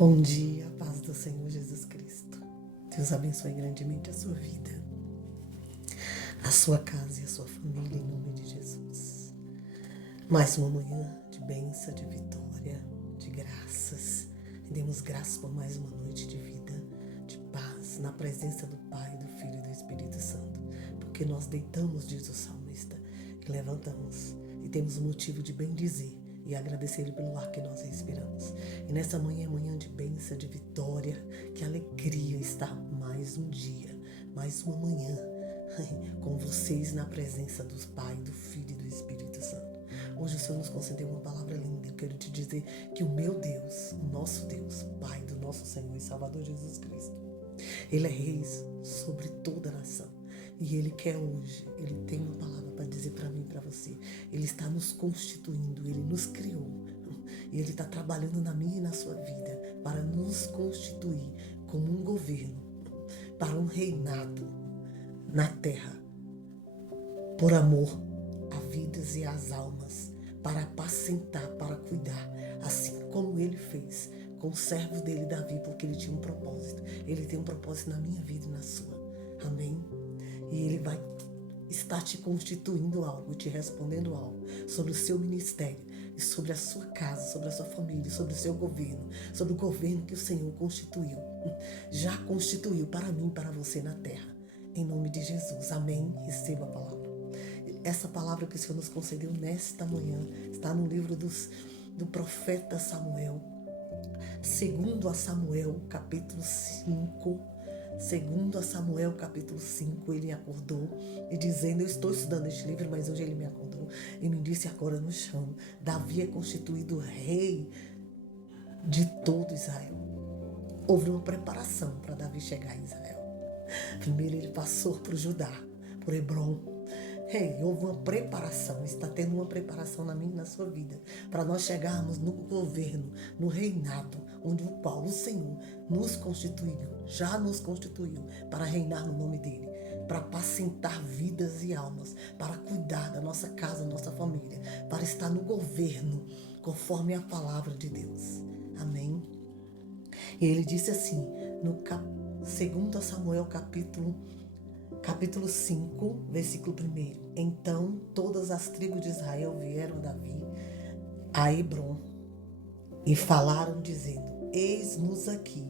Bom dia, a paz do Senhor Jesus Cristo. Deus abençoe grandemente a sua vida, a sua casa e a sua família, em nome de Jesus. Mais uma manhã de bênção, de vitória, de graças. Demos graças por mais uma noite de vida, de paz, na presença do Pai, do Filho e do Espírito Santo. Porque nós deitamos, diz o salmista, e levantamos e temos o motivo de bem dizer e agradecer Ele pelo ar que nós respiramos. E nessa manhã é manhã de bênção, de vitória, que alegria estar mais um dia, mais uma manhã com vocês na presença do Pai, do Filho e do Espírito Santo. Hoje o Senhor nos concedeu uma palavra linda. Eu quero te dizer que o meu Deus, o nosso Deus, Pai do nosso Senhor e Salvador Jesus Cristo, Ele é Rei sobre toda a nação. E Ele quer hoje, Ele tem uma palavra para dizer para mim e para você. Ele está nos constituindo, Ele nos criou. E Ele está trabalhando na minha e na sua vida para nos constituir como um governo, para um reinado na terra, por amor a vidas e às almas, para apacentar, para cuidar, assim como Ele fez com o servo dele, Davi, porque ele tinha um propósito. Ele tem um propósito na minha vida e na sua. Amém? E Ele vai estar te constituindo algo, te respondendo algo sobre o seu ministério e sobre a sua casa, sobre a sua família, sobre o seu governo, sobre o governo que o Senhor constituiu. Já constituiu para mim e para você na terra. Em nome de Jesus. Amém? Receba a palavra. Essa palavra que o Senhor nos concedeu nesta manhã está no livro do profeta Samuel. Segundo a Samuel, capítulo 5. Segundo a Samuel, capítulo 5, ele acordou e dizendo, eu estou estudando este livro, mas hoje ele me acordou e me disse agora no chão, Davi é constituído rei de todo Israel. Houve uma preparação para Davi chegar em Israel. Primeiro ele passou por Judá, por Hebrom. Houve uma preparação, está tendo uma preparação na minha e na sua vida, para nós chegarmos no governo, no reinado, onde o qual o Senhor nos constituiu, já nos constituiu, para reinar no nome dEle, para apacentar vidas e almas, para cuidar da nossa casa, da nossa família, para estar no governo, conforme a palavra de Deus. Amém? E ele disse assim, no 2 Samuel, capítulo 5, versículo 1. Então todas as tribos de Israel vieram a Davi, a Hebrom, e falaram dizendo, eis-nos aqui,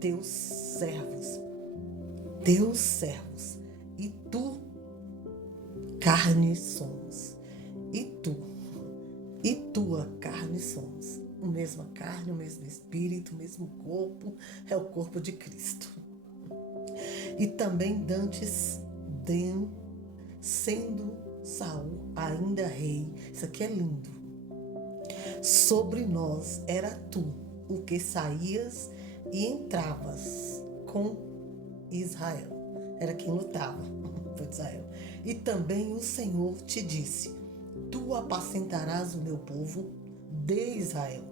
teus servos, e tu carne somos, e tua carne somos, a mesma carne, o mesmo espírito, o mesmo corpo, é o corpo de Cristo. E também dantes, sendo Saul ainda rei, isso aqui é lindo, sobre nós era tu o que saías e entravas com Israel, era quem lutava por Israel. E também o Senhor te disse, tu apacentarás o meu povo de Israel,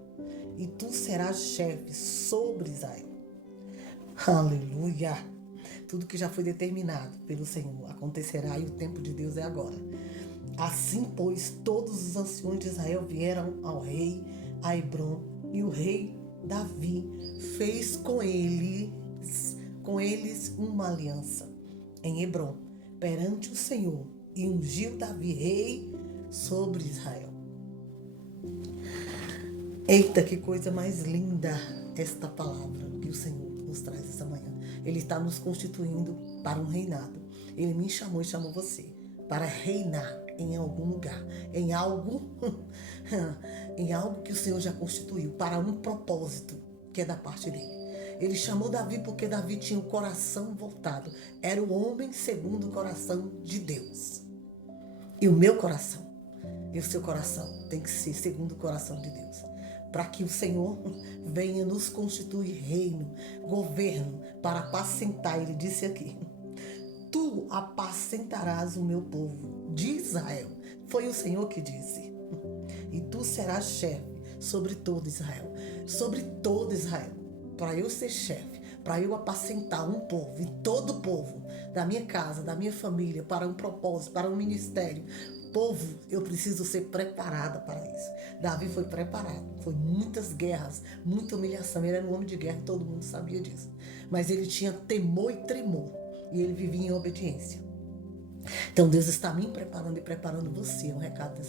e tu serás chefe sobre Israel. Aleluia! Tudo que já foi determinado pelo Senhor acontecerá e o tempo de Deus é agora. Assim, pois, todos os anciões de Israel vieram ao rei, a Hebrom, e o rei Davi fez com eles uma aliança em Hebrom, perante o Senhor, e ungiu Davi rei sobre Israel. Eita, que coisa mais linda esta palavra que o Senhor nos traz essa manhã. Ele está nos constituindo para um reinado. Ele me chamou e chamou você para reinar em algum lugar, em algo que o Senhor já constituiu, para um propósito que é da parte dele. Ele chamou Davi porque Davi tinha o coração voltado. Era o homem segundo o coração de Deus. E o meu coração e o seu coração tem que ser segundo o coração de Deus. Para que o Senhor venha nos constituir reino, governo, para apacentar. Ele disse aqui, tu apacentarás o meu povo de Israel. Foi o Senhor que disse. E tu serás chefe sobre todo Israel. Sobre todo Israel. Para eu ser chefe, para eu apacentar um povo, e todo o povo da minha casa, da minha família, para um propósito, para um ministério, povo, eu preciso ser preparada para isso. Davi foi preparado. Foi muitas guerras, muita humilhação. Ele era um homem de guerra e todo mundo sabia disso. Mas ele tinha temor e tremor. E ele vivia em obediência. Então Deus está me preparando e preparando você, um recado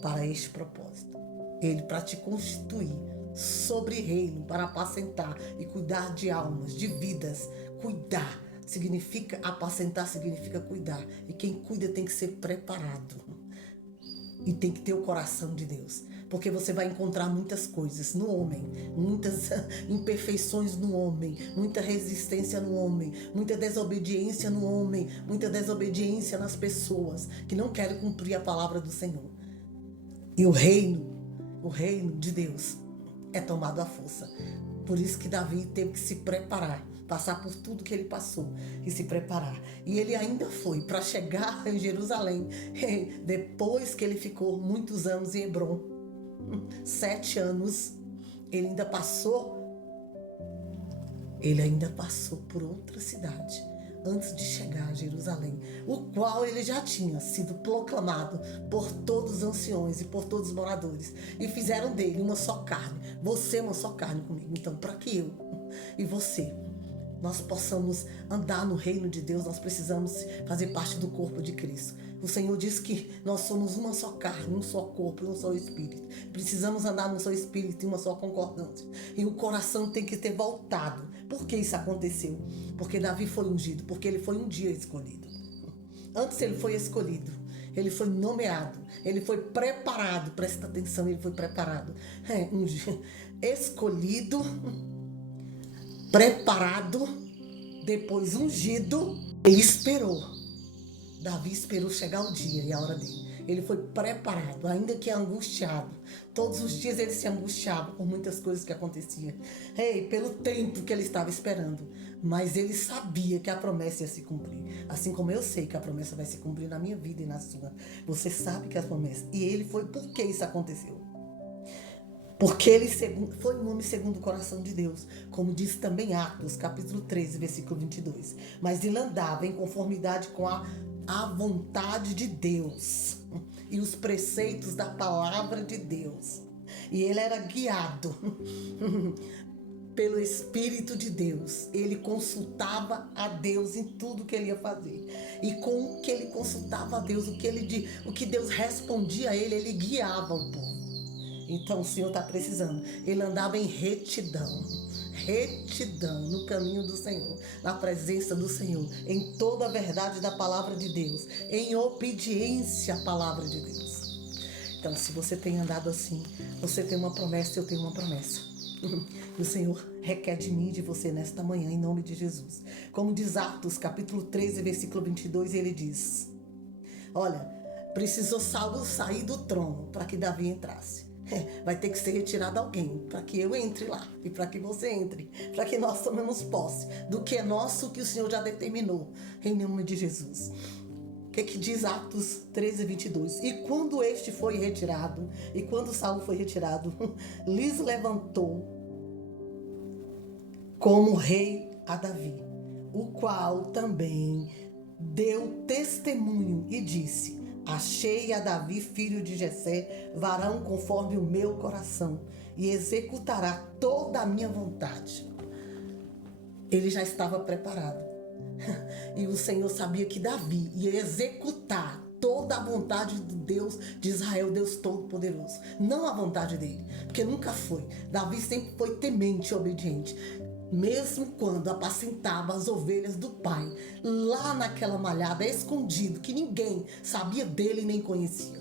para este propósito. Ele para te constituir sobre reino, para apacentar e cuidar de almas, de vidas. Cuidar significa apacentar, significa cuidar. E quem cuida tem que ser preparado. E tem que ter o coração de Deus. Porque você vai encontrar muitas coisas no homem, muitas imperfeições no homem, muita resistência no homem, muita desobediência no homem, muita desobediência nas pessoas que não querem cumprir a palavra do Senhor. E o reino de Deus é tomado à força. Por isso que Davi teve que se preparar, passar por tudo que ele passou e se preparar. E ele ainda foi para chegar em Jerusalém, depois que ele ficou muitos anos em Hebrom, 7 anos, ele ainda passou por outra cidade, antes de chegar a Jerusalém, o qual ele já tinha sido proclamado por todos os anciões e por todos os moradores, e fizeram dele uma só carne. Você é uma só carne comigo. Então, para que eu e você, nós possamos andar no reino de Deus, nós precisamos fazer parte do corpo de Cristo. O Senhor diz que nós somos uma só carne, um só corpo, um só espírito. Precisamos andar num só espírito e uma só concordância. E o coração tem que ter voltado. Por que isso aconteceu? Porque Davi foi ungido, porque ele foi um dia escolhido. Antes ele foi escolhido, ele foi nomeado, ele foi preparado. Presta atenção, ele foi preparado. Escolhido, preparado, depois ungido. Ele esperou. Davi esperou chegar o dia e a hora dele. Ele foi preparado, ainda que angustiado. Todos os dias ele se angustiava por muitas coisas que aconteciam. Pelo tempo que ele estava esperando. Mas ele sabia que a promessa ia se cumprir. Assim como eu sei que a promessa vai se cumprir na minha vida e na sua. Você sabe que a promessa. E ele foi. Por que isso aconteceu? Porque ele foi um homem segundo o coração de Deus. Como diz também Atos, capítulo 13, versículo 22. Mas ele andava em conformidade com a vontade de Deus e os preceitos da palavra de Deus. E ele era guiado pelo Espírito de Deus. Ele consultava a Deus em tudo que ele ia fazer. E com o que ele consultava a Deus, o que Deus respondia a ele, ele guiava o povo. Então o Senhor está precisando. Ele andava em retidão no caminho do Senhor, na presença do Senhor, em toda a verdade da palavra de Deus, em obediência à palavra de Deus. Então, se você tem andado assim, você tem uma promessa, eu tenho uma promessa. E o Senhor requer de mim e de você nesta manhã, em nome de Jesus. Como diz Atos, capítulo 13, versículo 22, ele diz: olha, precisou Saulo sair do trono para que Davi entrasse. Vai ter que ser retirado alguém para que eu entre lá e para que você entre, para que nós tomemos posse do que é nosso, que o Senhor já determinou, em nome de Jesus. O que diz Atos 13, 22? E quando este foi retirado, e quando Saulo foi retirado, lhes levantou como rei a Davi, o qual também deu testemunho e disse: achei a Davi, filho de Jessé, varão conforme o meu coração, e executará toda a minha vontade. Ele já estava preparado. E o Senhor sabia que Davi ia executar toda a vontade de Deus, de Israel, Deus Todo-Poderoso. Não a vontade dele, porque nunca foi. Davi sempre foi temente e obediente. Mesmo quando apacentava as ovelhas do pai, lá naquela malhada, escondido, que ninguém sabia dele nem conhecia.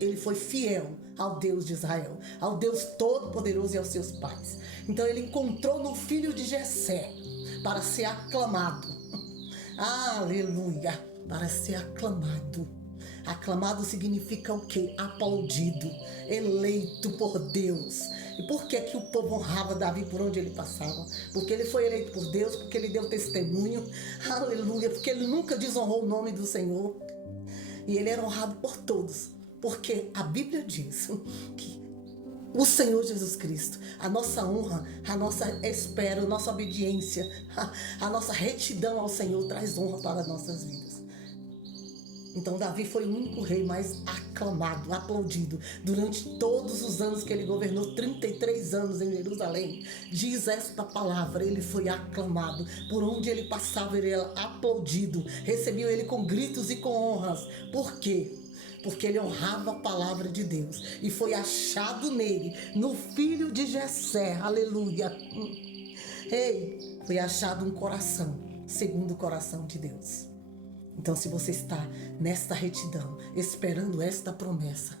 Ele foi fiel ao Deus de Israel, ao Deus Todo-Poderoso e aos seus pais. Então ele encontrou no filho de Jessé para ser aclamado. Aleluia! Para ser aclamado. Aclamado significa o quê? Aplaudido, eleito por Deus. E por que o povo honrava Davi por onde ele passava? Porque ele foi eleito por Deus, porque ele deu testemunho, aleluia, porque ele nunca desonrou o nome do Senhor. E ele era honrado por todos, porque a Bíblia diz que o Senhor Jesus Cristo, a nossa honra, a nossa espera, a nossa obediência, a nossa retidão ao Senhor traz honra para as nossas vidas. Então Davi foi o único rei, mas aclamado, aplaudido durante todos os anos que ele governou, 33 anos em Jerusalém. Diz esta palavra, ele foi aclamado. Por onde ele passava, ele era aplaudido. Recebiam ele com gritos e com honras. Por quê? Porque ele honrava a palavra de Deus. E foi achado nele, no filho de Jessé, aleluia. Ei, foi achado um coração, segundo o coração de Deus. Então, se você está nesta retidão, esperando esta promessa,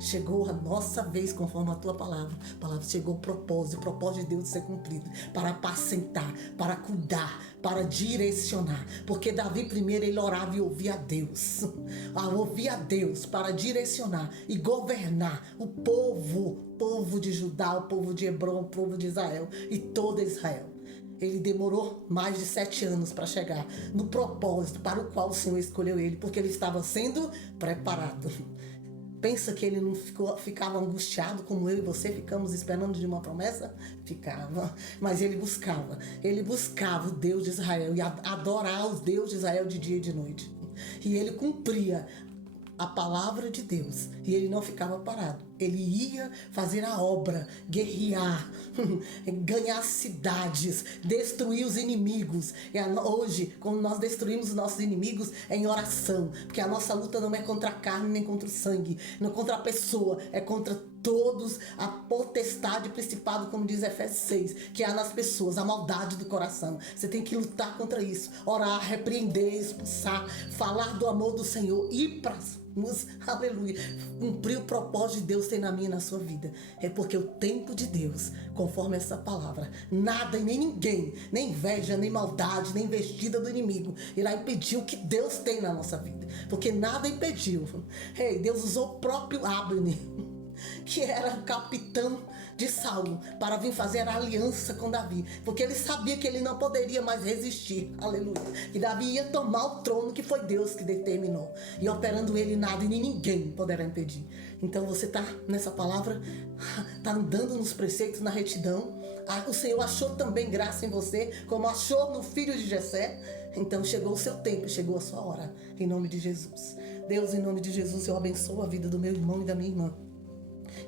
chegou a nossa vez, conforme a tua palavra. A palavra chegou o propósito de Deus de ser cumprido, para apacentar, para cuidar, para direcionar. Porque Davi primeiro ele orava e ouvia a Deus. Ouvia a Deus para direcionar e governar o povo de Judá, o povo de Hebron, o povo de Israel e todo Israel. Ele demorou mais de 7 anos para chegar no propósito para o qual o Senhor escolheu ele, porque ele estava sendo preparado. Pensa que ele não ficava angustiado como eu e você ficamos esperando de uma promessa? Ficava, mas ele buscava o Deus de Israel e adorar os Deus de Israel de dia e de noite. E ele cumpria a palavra de Deus e ele não ficava parado. Ele ia fazer a obra, guerrear, ganhar cidades, destruir os inimigos. E hoje, quando nós destruímos os nossos inimigos, é em oração, porque a nossa luta não é contra a carne nem contra o sangue, não é contra a pessoa, é contra todos, a potestade, principado, como diz Efésios 6, que há nas pessoas, a maldade do coração. Você tem que lutar contra isso, orar, repreender, expulsar, falar do amor do Senhor, ir para aleluia, cumprir o propósito de Deus tem na minha e na sua vida. É porque o tempo de Deus, conforme essa palavra, nada e nem ninguém, nem inveja, nem maldade, nem investida do inimigo irá impedir o que Deus tem na nossa vida, porque nada impediu. Deus usou o próprio Abner, que era o capitão de Saulo, para vir fazer a aliança com Davi, porque ele sabia que ele não poderia mais resistir, aleluia, que Davi ia tomar o trono que foi Deus que determinou, e operando ele nada e nem ninguém poderá impedir. Então você está nessa palavra, está andando nos preceitos, na retidão. O Senhor achou também graça em você, como achou no filho de Jessé. Então chegou o seu tempo, chegou a sua hora, em nome de Jesus. Deus, em nome de Jesus, eu abençoo a vida do meu irmão e da minha irmã.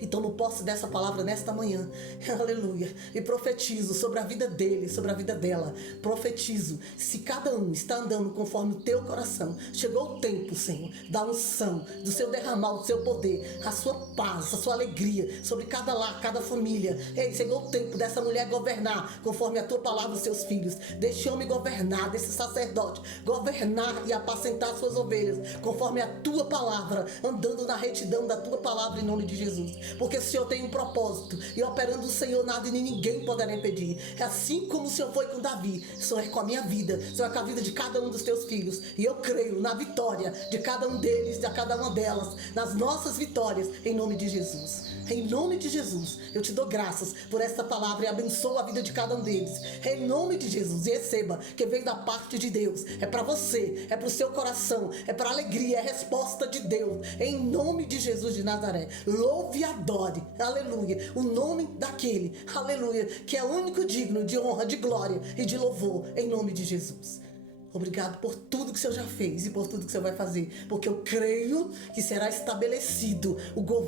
E tomo posse dessa palavra nesta manhã, aleluia, e profetizo sobre a vida dele, sobre a vida dela. Profetizo, se cada um está andando conforme o teu coração, chegou o tempo, Senhor, da unção, do seu derramar, do seu poder, a sua paz, a sua alegria sobre cada lar, cada família. Chegou o tempo dessa mulher governar conforme a tua palavra, os seus filhos, deste homem governar, desse sacerdote governar e apacentar suas ovelhas conforme a tua palavra, andando na retidão da tua palavra, em nome de Jesus. Porque o Senhor tem um propósito, e operando o Senhor nada e nem ninguém poderá impedir. É assim como o Senhor foi com Davi, o Senhor é com a minha vida, o Senhor é com a vida de cada um dos teus filhos, e eu creio na vitória de cada um deles, de cada uma delas, nas nossas vitórias, em nome de Jesus. Em nome de Jesus, eu te dou graças por esta palavra e abençoo a vida de cada um deles. Em nome de Jesus, e receba que vem da parte de Deus. É para você, é para o seu coração, é para a alegria, é a resposta de Deus. Em nome de Jesus de Nazaré, louve e adore, aleluia, o nome daquele, aleluia, que é o único digno de honra, de glória e de louvor, em nome de Jesus. Obrigado por tudo que o Senhor já fez e por tudo que o Senhor vai fazer, porque eu creio que será estabelecido o governo